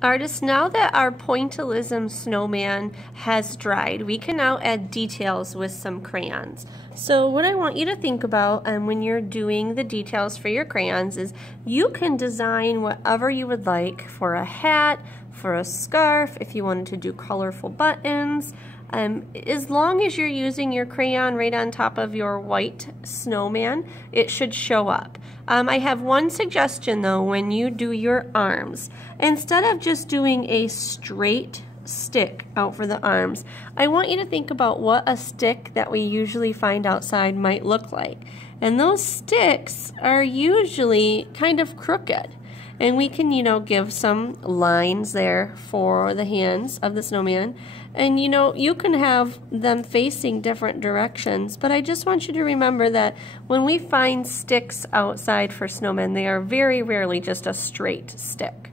Artists, now that our Pointillism snowman has dried, we can now add details with some crayons. So what I want you to think about when you're doing the details for your crayons is you can design whatever you would like for a hat, for a scarf, if you wanted to do colorful buttons. As long as you're using your crayon right on top of your white snowman, it should show up. I have one suggestion though when you do your arms. Instead of just doing a straight stick out for the arms, I want you to think about what a stick that we usually find outside might look like. And those sticks are usually kind of crooked. And we can, give some lines there for the hands of the snowman. And, you can have them facing different directions. But I just want you to remember that when we find sticks outside for snowmen, they are very rarely just a straight stick.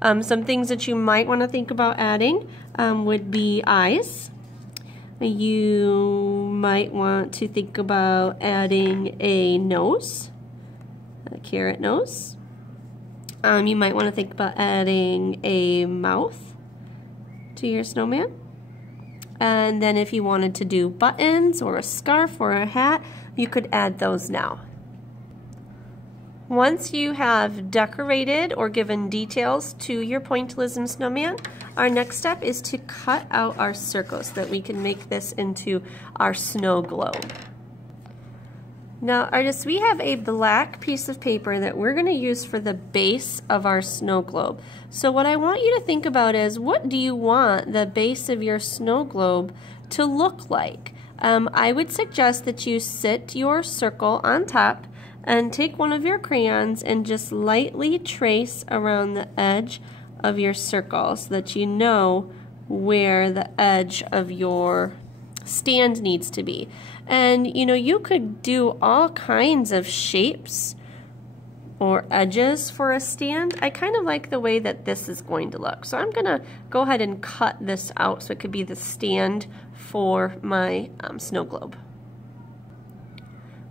Some things that you might want to think about adding would be eyes. You might want to think about adding a nose, a carrot nose. You might want to think about adding a mouth to your snowman. And then if you wanted to do buttons or a scarf or a hat, you could add those now. Once you have decorated or given details to your Pointillism snowman, our next step is to cut out our circles so that we can make this into our snow globe. Now, artists, we have a black piece of paper that we're going to use for the base of our snow globe. So what I want you to think about is, what do you want the base of your snow globe to look like? I would suggest that you sit your circle on top and take one of your crayons and just lightly trace around the edge of your circle so that you know where the edge of your stand needs to be. And you could do all kinds of shapes or edges for a stand. I kind of like the way that this is going to look. So I'm gonna go ahead and cut this out so it could be the stand for my snow globe.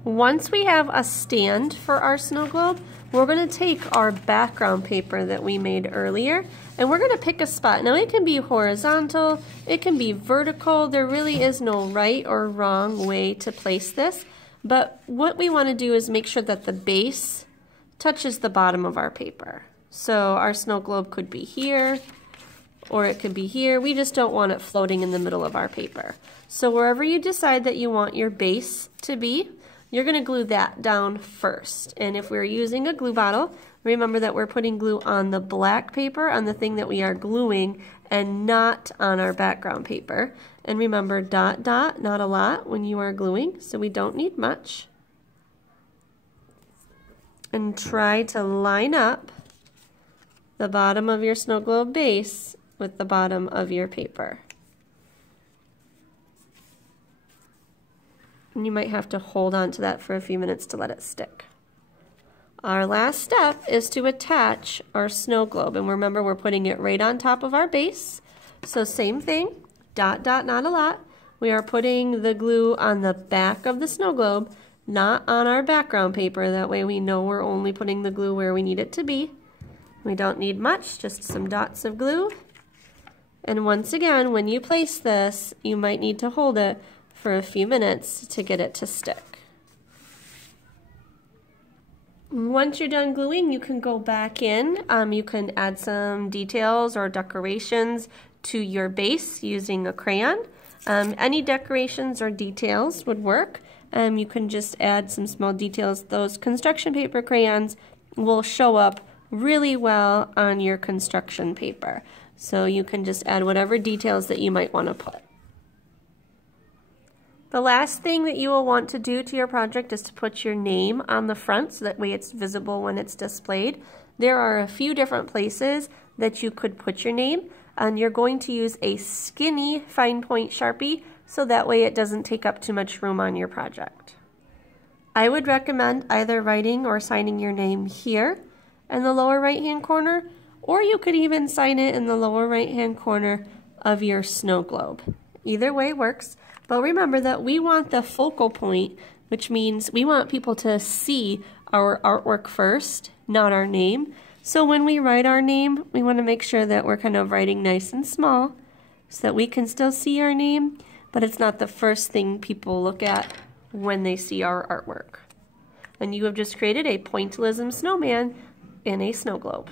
Once we have a stand for our snow globe, we're going to take our background paper that we made earlier and we're going to pick a spot. Now it can be horizontal, it can be vertical, there really is no right or wrong way to place this, but what we want to do is make sure that the base touches the bottom of our paper. So our snow globe could be here or it could be here. We just don't want it floating in the middle of our paper. So wherever you decide that you want your base to be, you're going to glue that down first. And if we're using a glue bottle, remember that we're putting glue on the black paper, on the thing that we are gluing, and not on our background paper. And remember, dot, dot, not a lot when you are gluing, so we don't need much. And try to line up the bottom of your snow globe base with the bottom of your paper. And you might have to hold on to that for a few minutes to let it stick. Our last step is to attach our snow globe, and remember we're putting it right on top of our base. So same thing, dot, dot, not a lot. We are putting the glue on the back of the snow globe, not on our background paper. That way we know we're only putting the glue where we need it to be. We don't need much, just some dots of glue. And once again, when you place this, you might need to hold it for a few minutes to get it to stick. Once you're done gluing, you can go back in. You can add some details or decorations to your base using a crayon. Any decorations or details would work. You can just add some small details. Those construction paper crayons will show up really well on your construction paper. So you can just add whatever details that you might want to put. The last thing that you will want to do to your project is to put your name on the front so that way it's visible when it's displayed. There are a few different places that you could put your name, and you're going to use a skinny fine point Sharpie so that way it doesn't take up too much room on your project. I would recommend either writing or signing your name here in the lower right hand corner, or you could even sign it in the lower right hand corner of your snow globe. Either way works. But remember that we want the focal point, which means we want people to see our artwork first, not our name. So when we write our name, we want to make sure that we're kind of writing nice and small so that we can still see our name, but it's not the first thing people look at when they see our artwork. And you have just created a Pointillism snowman in a snow globe.